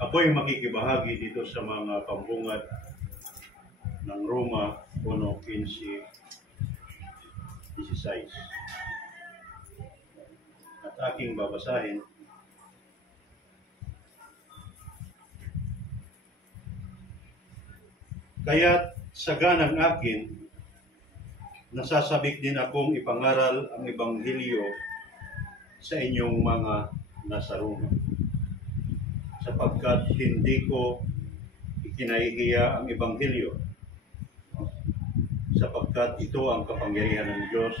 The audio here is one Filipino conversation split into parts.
Ako'y makikibahagi dito sa mga pambungad ng Roma 1:15-16. At aking babasahin. Kaya't sa ganang akin, nasasabik din akong ipangaral ang Ebanghelyo sa inyong mga nasa Roma, sapagkat hindi ko ikinahihiya ang Ebanghelyo, sapagkat ito ang kapangyarihan ng Diyos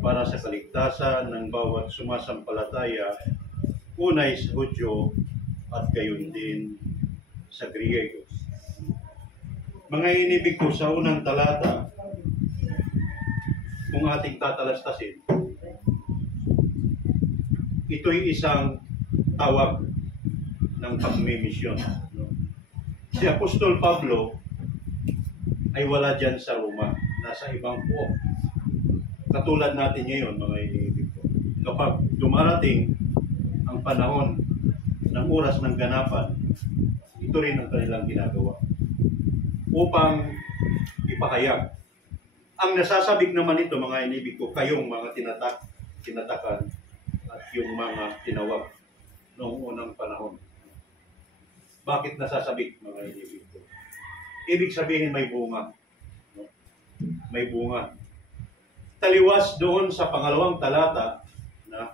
para sa kaligtasan ng bawat sumasampalataya, unay sa Hudyo at gayon din sa Griego. Mga inibig ko sa unang talata, kung ating tatalastasin, ito'y isang tawag ng pagmimisyon. Si Apostol Pablo ay wala dyan sa Roma, nasa ibang buo. Katulad natin ngayon, mga inibig ko. Kapag dumarating ang panahon ng oras ng ganapan, ito rin ang kanilang ginagawa upang ipahayag. Ang nasasabik naman ito, mga inibig ko, kayong mga tinatakan at yung mga tinawag noong unang panahon. Bakit nasasabik, mga inibig ko? Ibig sabihin may bunga. No? May bunga. Taliwas doon sa pangalawang talata na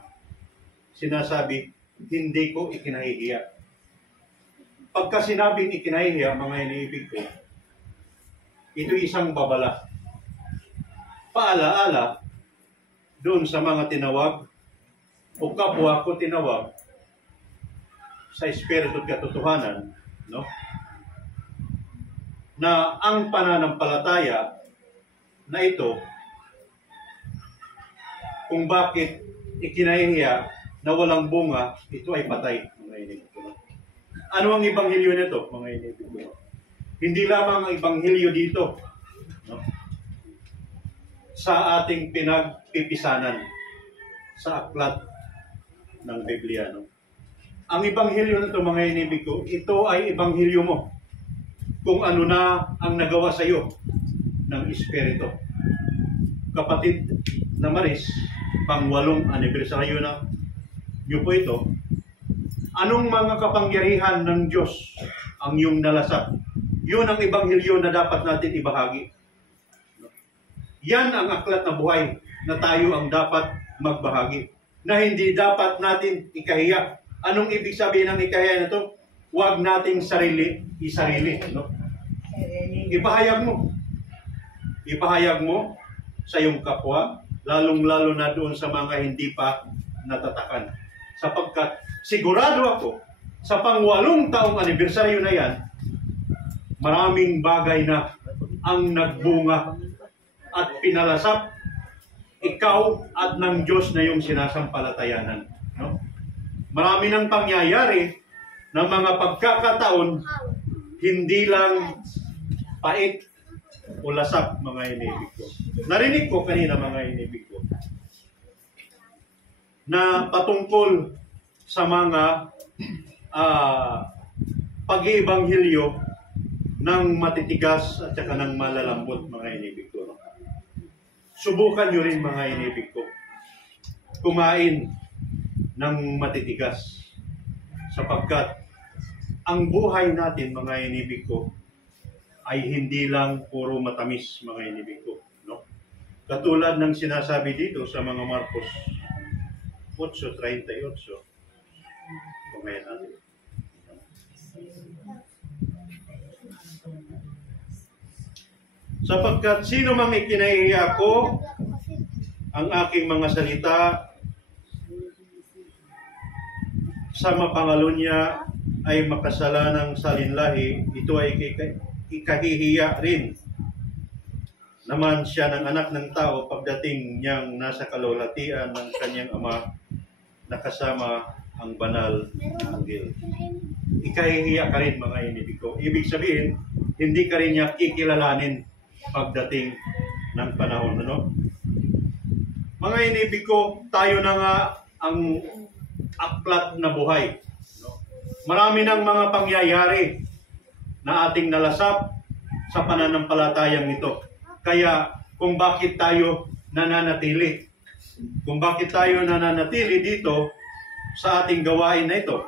sinasabi, hindi ko ikinahihiya. Pagka sinabing ikinahihiya, mga inibig ko, ito isang babala. Paalaala doon sa mga tinawag o kapwa ko tinawag sa espiritu at katotohanan, no? Na ang pananampalataya na ito, kung bakit ikinahihiya na walang bunga, ito ay patay, mga inibig ko. Ano ang ebanghelyo nito, mga inibig ko? Hindi lamang ang ebanghelyo dito, no? Sa ating pinagpipisanan sa aklat ng Biblia, no? Ang ebanghelyo nito, mga inibig ko, ito ay ebanghelyo mo. Kung ano na ang nagawa sa iyo ng Espiritu. Kapatid na Maris, pang-8 anibersaryo na niyo po ito, anong mga kapangyarihan ng Diyos ang iyong nalasap? Yun ang ebanghelyo na dapat natin ibahagi. Yan ang aklat na buhay na tayo ang dapat magbahagi. Na hindi dapat natin ikahiya. Anong ibig sabihin ng ikahiya na ito? Huwag nating isarili. No? Ipahayag mo. Ipahayag mo sa iyong kapwa, lalong-lalo na doon sa mga hindi pa natatakan. Sapagkat sigurado ako, sa pang-8 taong anibersaryo na yan, maraming bagay na ang nagbunga at pinalasap ikaw at ng Diyos na yung sinasampalatayanan. No? Marami nang pangyayari ng mga pagkakataon, hindi lang pait o lasap, mga inibig ko. Narinig ko kanina, mga inibig ko, na patungkol sa mga pag-iibanghilyo ng matitigas at saka ng malalambot, mga inibig ko. No? Subukan nyo rin, mga inibig ko, kumain ng matitigas. Sapagkat ang buhay natin, mga inibig ko, ay hindi lang puro matamis, mga inibig ko. No? Katulad ng sinasabi dito sa mga Marcos 8:38. Kumain natin. Sapagkat sino mang ikinahihiya ko ang aking mga salita sa mapangalo niya ay makasalanang salinlahi, ito ay ikahihiya rin naman siya ng anak ng tao pagdating niyang nasa kalulatian ng kanyang ama na kasama ang banal na anghel. Ikahihiya ka rin, mga inibig ko. Ibig sabihin, hindi ka rin niya kikilalanin pagdating ng panahon. Ano? Mga inibig ko, tayo na nga ang aklat na buhay. No? Marami ng mga pangyayari na ating nalasap sa pananampalatayang ito. Kaya kung bakit tayo nananatili, dito sa ating gawain na ito,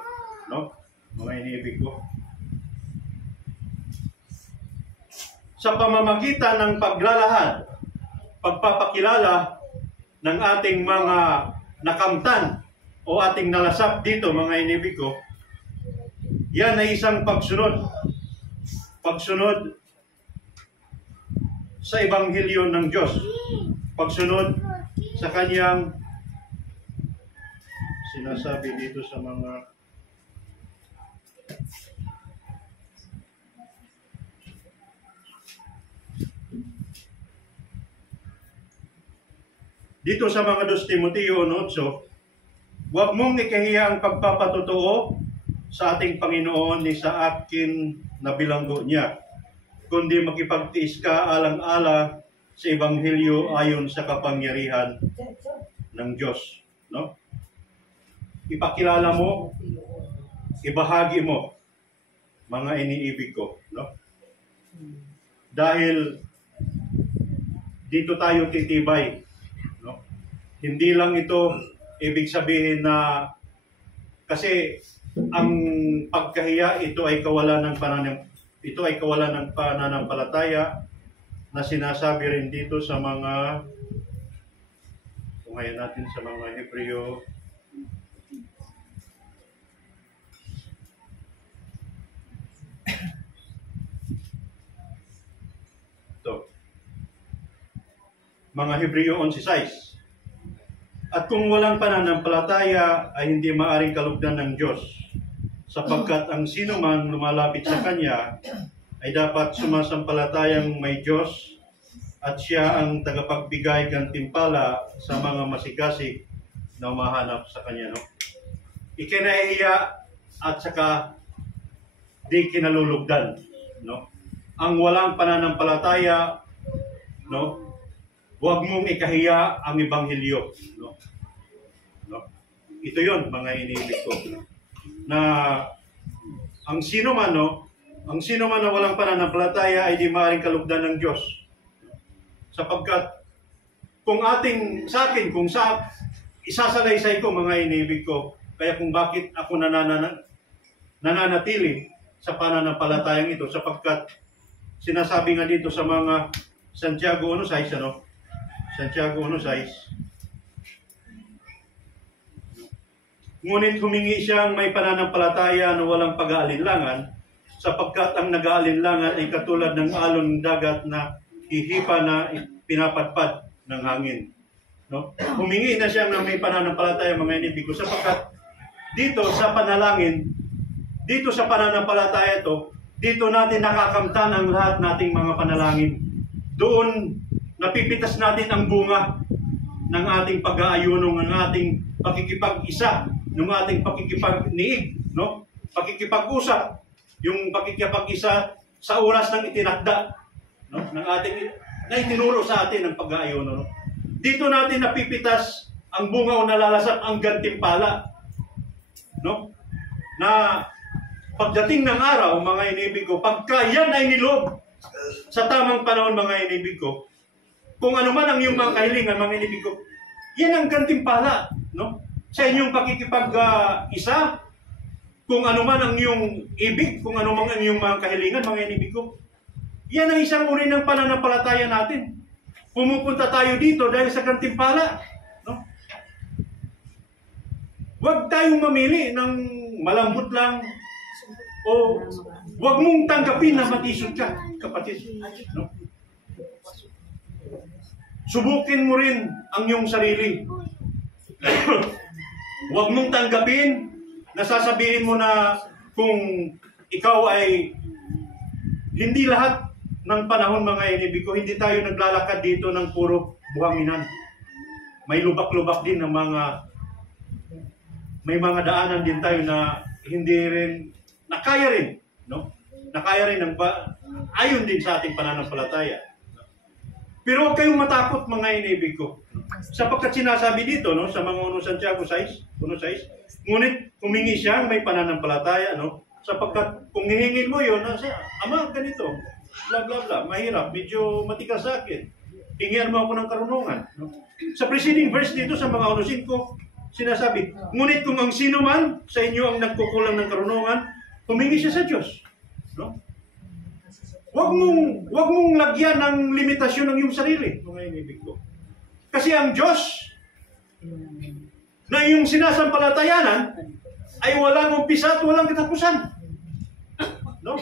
no? Mga iniibig ko. Sa pamamagitan ng paglalahad, pagpapakilala ng ating mga nakamtan o ating nalasap dito, mga inibig ko, yan ay isang pagsunod. Pagsunod sa Ebanghelyo ng Diyos. Pagsunod sa Kanyang sinasabi dito sa mga dito sa mga 2 Timoteo 1:8, huwag mong ikahiya ang pagpapatotoo sa ating Panginoon ni sa akin na bilanggo niya, kundi makipagtiis ka alang-ala sa Ebanghelyo ayon sa kapangyarihan ng Diyos. No? Ipakilala mo, ibahagi mo, mga iniibig ko. No? Dahil dito tayo titibay. No? Hindi lang ito ibig sabihin na kasi ang pagkahiya ito ay kawalan ng pananampalataya na sinasabi rin dito sa mga ngayon natin sa mga Hebreo ito. Mga Hebreo 11:6. At kung walang pananampalataya ay hindi maaring kalugdan ng Diyos, sapagkat ang sino man lumalapit sa Kanya ay dapat sumasampalatayang may Diyos at siya ang tagapagbigay gantimpala sa mga masigasig na umahanap sa Kanya. No? Ikinahiya at saka di kinalulugdan. No? Ang walang pananampalataya, no? Huwag mong ikahiya ang Ebanghelyo. No? No? Ito yon mga iniibig ko. Na ang sino man na walang pananampalataya ay di maaaring kalugdan ng Diyos. Sapagkat kung isasalaysay ko mga iniibig ko, kaya kung bakit ako nananatili sa pananampalatayang ito, sapagkat sinasabi nga dito sa mga Santiago 1:6, ano? Santiago 1:6. Ngunit humingi siyang may pananampalataya na walang pag-aalinlangan, sapagkat ang nag-aalinlangan ay katulad ng alon ng dagat na hihipa na pinapadpad ng hangin. No? Humingi na siya ng may pananampalataya mga inibig ko, sapagkat dito sa panalangin, dito sa pananampalataya ito, dito natin nakakamtan ang lahat nating mga panalangin. Doon napipitas natin ang bunga ng ating pag-aayuno, ng ating pakikipag-isa, ng ating pakikipag-niig, no? Pakikipag-usap, yung pakikipag-isa sa oras ng itinakda, no? Ng ating na itinuro sa atin ng pag-aayuno, no? Dito natin napipitas ang bunga o nalalasap ang gantimpala, no? Na pagdating ng araw, mga inibig ko, pagka yan ay nilob sa tamang panahon, mga inibig ko, kung ano man ang iyong mga kahilingan, mga inibig ko, yan ang gantimpala, no? Sa inyong pakikipag-isa, kung ano man ang iyong ibig, kung ano man ang iyong mga kahilingan, mga inibig ko, yan ang isang uri ng pananampalataya natin. Pumupunta tayo dito dahil sa gantimpala, no? Huwag tayong mamili ng malambot lang o huwag mong tanggapin na matisod ka, kapatid. No? Subukin mo rin ang iyong sarili. Huwag mong tanggapin na sasabihin mo na kung ikaw ay hindi lahat ng panahon, mga inibig ko, hindi tayo naglalakad dito ng puro buhanginan. May lubak-lubak din ng may mga daanan din tayo na hindi rin nakaya rin, no? Nakaya rin ayon din sa ating pananampalataya. Pero huwag kayong matakot mga inibig ko. Sapagkat sinasabi dito, no, sa mga 1 Santiago 6, ngunit humingi siya may pananampalataya, no? Sapagkat kung hihingin mo yun, Ama, ganito, bla bla bla, mahirap, medyo matigas sa akin. Hingian mo ako ng karunungan. No? Sa preceding verse dito sa mga 1:5, sinasabi, ngunit kung ang sino man sa inyo ang nagkukulang ng karunungan, humingi siya sa Diyos. No? Wag mong lagyan ng limitasyon ng iyong sarili, mga inibig ko. Kasi ang Diyos na iyong sinasampalatayanan ay walang umpisa at walang katapusan. No?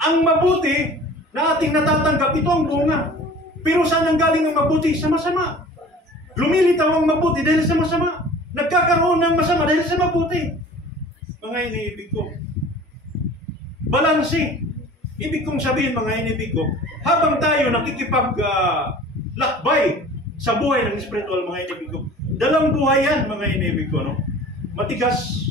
Ang mabuti na ating natatanggap, ito ang bunga. Pero saan ang galing ang mabuti? Sa masama. Lumilitaw ang mabuti dahil sa masama. Nagkakaroon ng masama dahil sa mabuti. Mga iniibig ko. Balanse. Ibig kong sabihin, mga inibig ko, habang tayo nakikipaglakbay sa buhay ng spiritual, mga inibig ko, dalawang buhay yan, mga inibig ko, no? Matigas,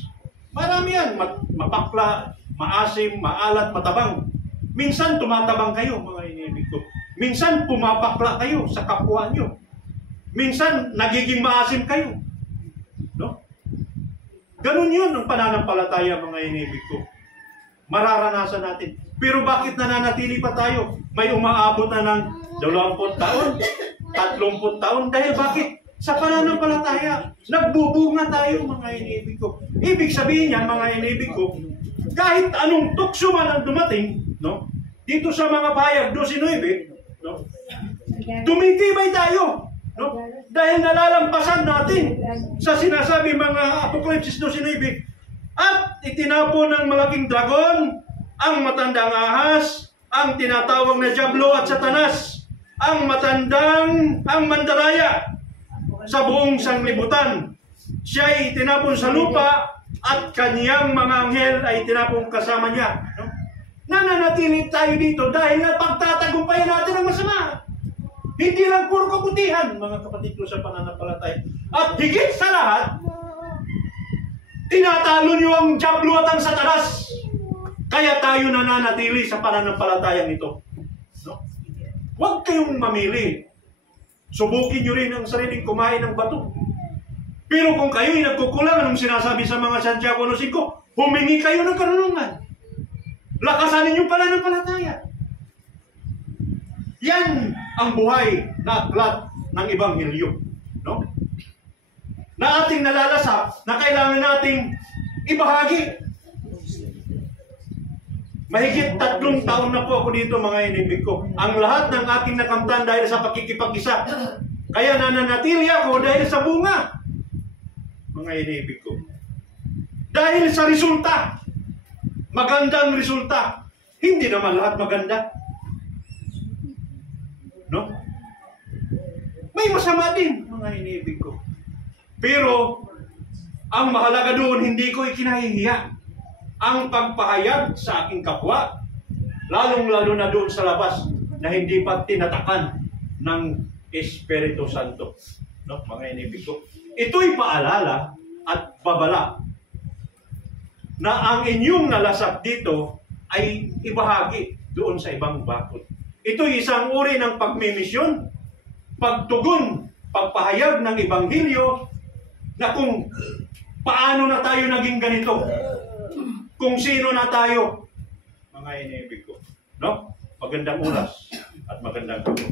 marami yan, mapakla, maasim, maalat, matabang. Minsan tumatabang kayo, mga inibig ko. Minsan pumapakla kayo sa kapwa nyo. Minsan nagiging maasim kayo. No? Ganun yun ang pananampalataya, mga inibig ko. Mararanasan natin. Pero bakit nananatili pa tayo? May umaabot na ng 20 taon, 30 taon. Dahil bakit? Sa pananampalataya, nagbubunga tayo, mga inibig ko. Ibig sabihin yan, mga inibig ko, kahit anong tukso man ang dumating, no? Dito sa mga pahayag 12:9, no? Tumitibay tayo, no? Dahil nalalampasan natin sa sinasabi mga Apokalipsis 12:9, at itinapon ng malaking dragon ang matandang ahas, ang tinatawag na Diablo at Satanas, ang mandaraya sa buong sanglibutan. Siya ay itinapon sa lupa at kaniyang mga anghel ay itinapon kasama niya. No? Nananatili tayo dito dahil napagtatagumpayan natin ang masama. Hindi lang puro kabutihan, mga kapatid ko sa pananampalataya. At higit sa lahat, tinatalo niyo ang Diablo at ang Satanas. Kaya tayo nananatili sa pananampalatayang ito. No? Huwag kayong mamili. Subukin nyo rin ang sariling kumain ng bato. Pero kung kayo'y nagkukulang, anong sinasabi sa mga Santiago 1:5, humingi kayo ng karunungan. Lakasanin yung pananampalataya. Yan ang buhay na aklat ng Ebanghelyo. No? Na ating nalalasap, na kailangan nating ibahagi. Mahigit 3 taon na po ako dito, mga inibig ko. Ang lahat ng aking nakamtan dahil sa pakikipag-isa. Kaya nananatili ako dahil sa bunga, mga inibig ko. Dahil sa resulta. Magandang resulta. Hindi naman lahat maganda. No? May masama din, mga inibig ko. Pero, ang mahalaga doon, hindi ko ikinahihiya ang pagpahayag sa aking kapwa, lalong-lalo na doon sa labas na hindi pa tinatakan ng Espiritu Santo. No, mga inibig ko. Ito'y paalala at babala na ang inyong nalasap dito ay ibahagi doon sa ibang bakod. Ito'y isang uri ng pagmimisyon, pagtugon, pagpahayag ng Ebanghelyo na kung paano na tayo naging ganito. Kung sino na tayo, mga inibig ko. No? Magandang oras at magandang gabi.